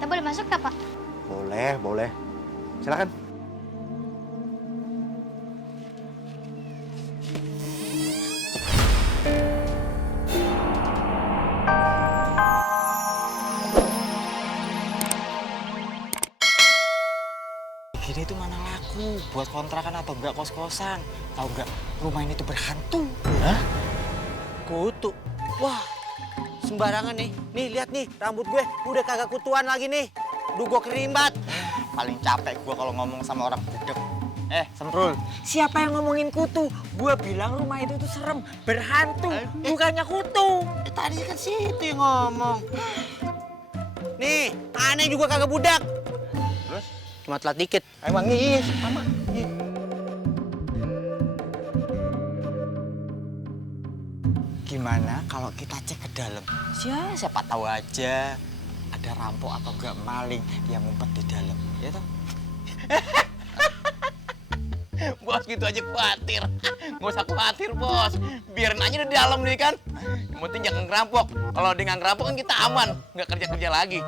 Kita boleh masuk nggak, Pak? Boleh, boleh. Silakan. Gini tuh mana laku buat kontrakan atau enggak kos-kosan. Tahu enggak, rumah ini tuh berhantu. Hah? Kutu. Wah, sembarangan nih. Nih, lihat nih, rambut gue udah kagak kutuan lagi nih. Duh, gue kerimbat. Paling capek gua kalau ngomong sama orang budek. Semprul, siapa yang ngomongin kutu? Gua bilang rumah itu tuh serem, berhantu, bukannya kutu. Tadi kan situ yang ngomong. Nih, aneh juga kagak budak. Terus? Cuma telat dikit. Emang iya, sama. Iya. Gimana kalau kita cek ke dalam? Siapa tahu aja ada rampok atau enggak maling yang ngumpet di dalam, ya toh? Bos gitu aja khawatir. Nggak usah khawatir, Bos. Biarin aja di dalam nih kan. Yang penting jangan ngerampok. Kalau dia nggak ngerampok kan kita aman. Nggak kerja-kerja lagi.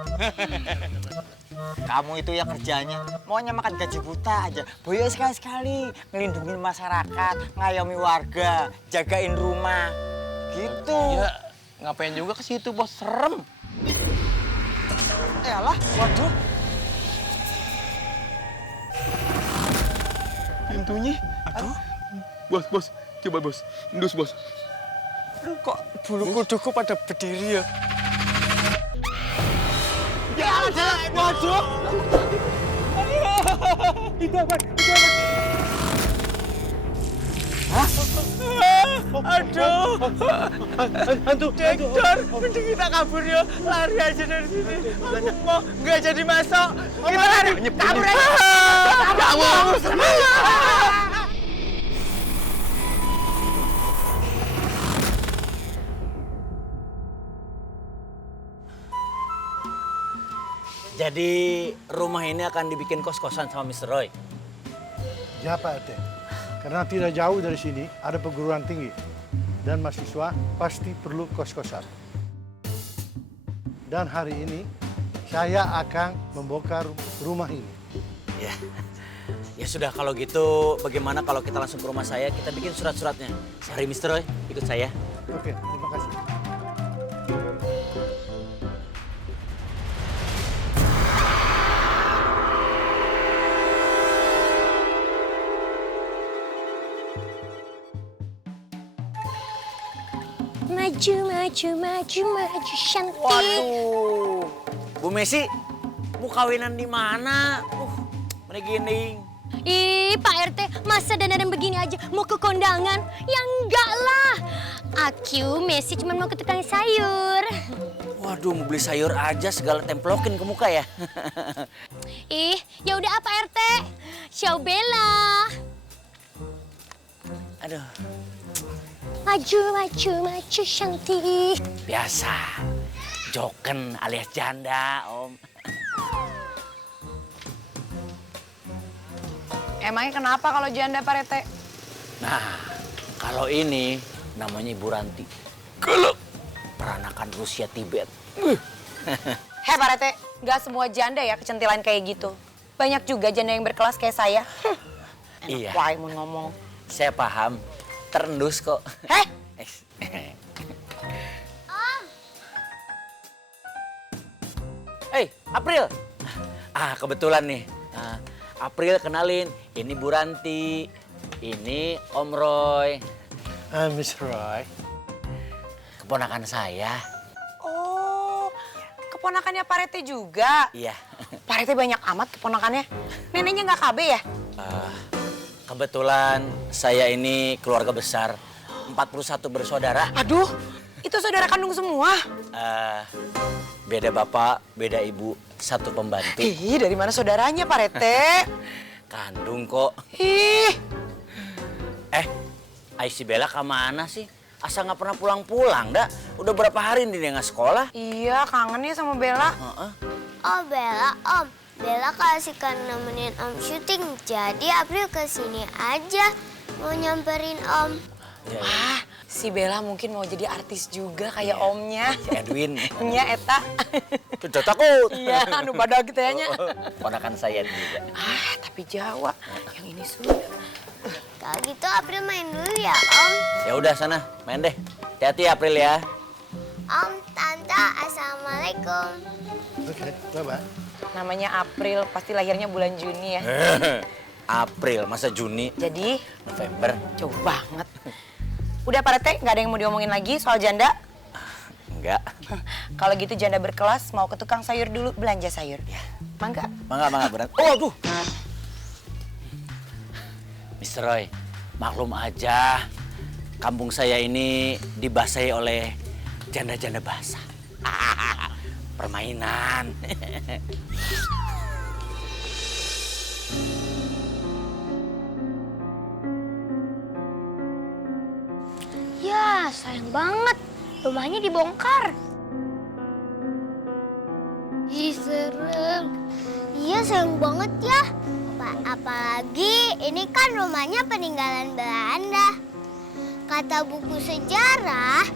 Kamu itu yang kerjanya maunya makan gaji buta aja. Boyo sekali-sekali ngelindungin masyarakat, ngayomi warga, jagain rumah. Gitu. Ya, ngapain juga ke situ, Bos? Serem. Yalah, waduh. Pintunya. Aduh, Bos. Coba, Bos. Endus, Bos. kok bulu kuduku pada berdiri ya? Ya, waduh. Itu apa? Hah? Aduh. Hantu. Dektor, mending kita kabur ya. Lari aja dari sini. Aku mau nggak jadi masuk. Kita lari. Kabur aja. Kabur. Jadi rumah ini akan dibikin kos-kosan sama Mr. Roy. Ya Pak RT, karena tidak jauh dari sini ada perguruan tinggi dan mahasiswa pasti perlu kos-kosan. Dan hari ini saya akan membongkar rumah ini. Ya. Ya sudah kalau gitu bagaimana kalau kita langsung ke rumah saya, kita bikin surat-suratnya. Mari Mr. Roy, ikut saya. Oke, terima kasih. Maju, cantik. Waduh. Bu Messi, mau kawinan di mana? Gini. Ih, Pak RT, masa dandan begini aja mau ke kondangan? Ya enggak lah. Aku, Messi cuma mau ke tukang sayur. Waduh, mau beli sayur aja segala templokin ke muka ya. Ih, ya udah Pak RT. Ciao Bella. Aduh, Maju, cantik. biasa. Joken alias janda, Om. Emangnya kenapa kalau janda, Pak Rete? Nah, kalau ini namanya Ibu Ranti. Kalau peranakan Rusia Tibet. Hei, Pak Rete, nggak semua janda ya kecentilan kayak gitu. Banyak juga janda yang berkelas kayak saya. Iya. Wah, mau ngomong. Saya paham. Terendus kok. Heh? Hei, April. Kebetulan nih. April kenalin, ini Bu Ranti, ini Om Roy. Miss Roy. Keponakan saya. Oh, keponakannya Pak Rete juga. Iya. Pak Rete banyak amat keponakannya. Neneknya nggak KB ya? Kebetulan saya ini keluarga besar, 41 bersaudara. Aduh, itu saudara kandung semua. Beda bapak, beda ibu, satu pembantu. Ih, dari mana saudaranya Pak Rete? Kandung kok. Ih, Si Bella kemana sih? Asa nggak pernah pulang-pulang, dah. Udah berapa hari nih dia nggak sekolah? iya kangen ya sama Bella. Oh Bella, Om. Bella kasihkan nemenin Om syuting. Jadi April kesini aja mau nyamperin Om. Ya, ya. Si Bella mungkin mau jadi artis juga kayak omnya. Si Edwin. Nya Eta. Sudah takut. Iya, anu pada kitanya. Ponakan saya juga. Ah, tapi Jawa. Yang ini sudah. Kalau gitu April main dulu ya, Om. Ya udah sana, main deh. Hati-hati April ya. Om, Tante, Assalamualaikum. Oke, bye-bye. Namanya April, pasti lahirnya bulan Juni ya. April, masa Juni? Jadi, November? jauh banget. Udah Pak Rete, nggak ada yang mau diomongin lagi soal janda? Enggak. Kalau gitu janda berkelas mau ke tukang sayur dulu belanja sayur. Ya. Mangga. Mangga berat. Oh, aduh. Mr. Roy, maklum aja. Kampung saya ini dibasahi oleh janda-janda basah. Permainan. Ya, sayang banget. Rumahnya dibongkar. Ih, serem. Iya, sayang banget ya. Apalagi ini kan rumahnya peninggalan Belanda. Kata buku sejarah,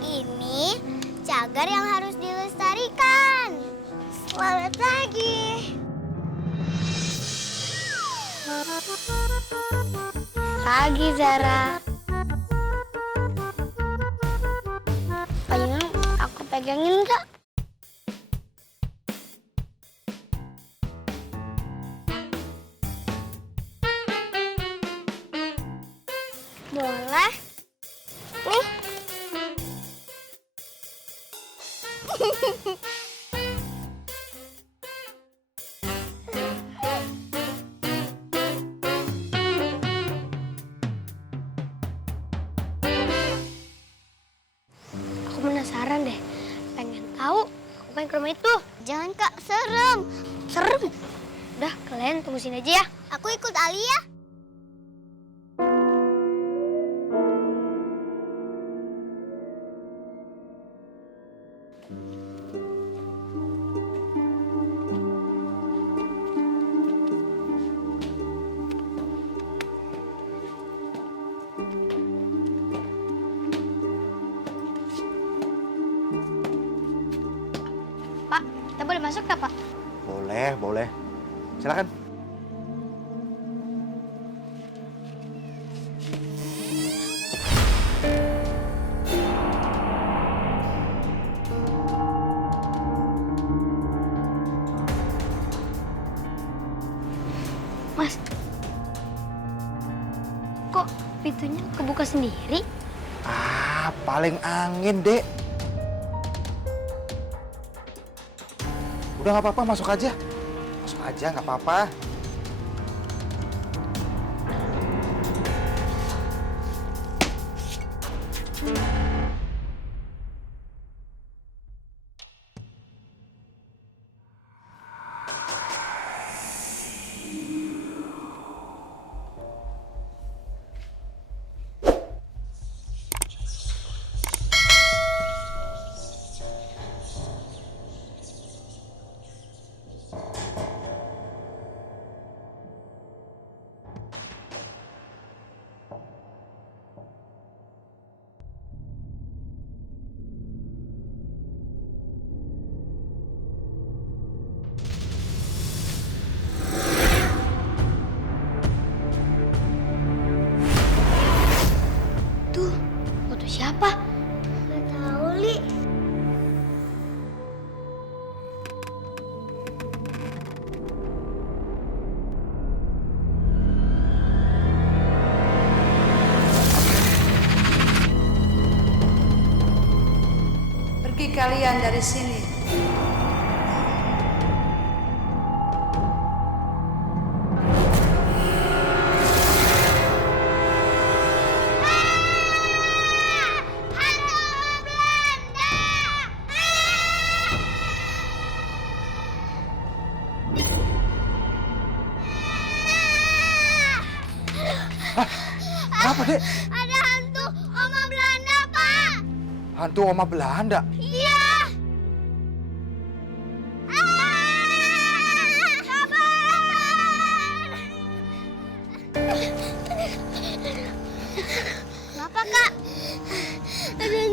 ini cagar yang harus dilestarikan. Selamat pagi. Pagi, Zara. Pengen aku pegangin nggak? Boleh. Nih. Aku penasaran deh. Pengen tahu aku pengen ke rumah itu. Jangan Kak, serem. Serem? Udah, kalian tunggu sini aja ya. Aku ikut Alia. Pak, kita boleh masuk nggak, Pak? Boleh, boleh. Silakan. Mas, kok pintunya kebuka sendiri? Ah, paling angin, Dek. Udah nggak apa-apa, masuk aja. Masuk aja, nggak apa-apa. Tuh, foto siapa? Nggak tahu, Li. Pergi kalian dari sini. Apa, Dek? Ada hantu Oma Belanda, Pak. Hantu Oma Belanda. Iya. Kabar. Kenapa, Kak? Aduh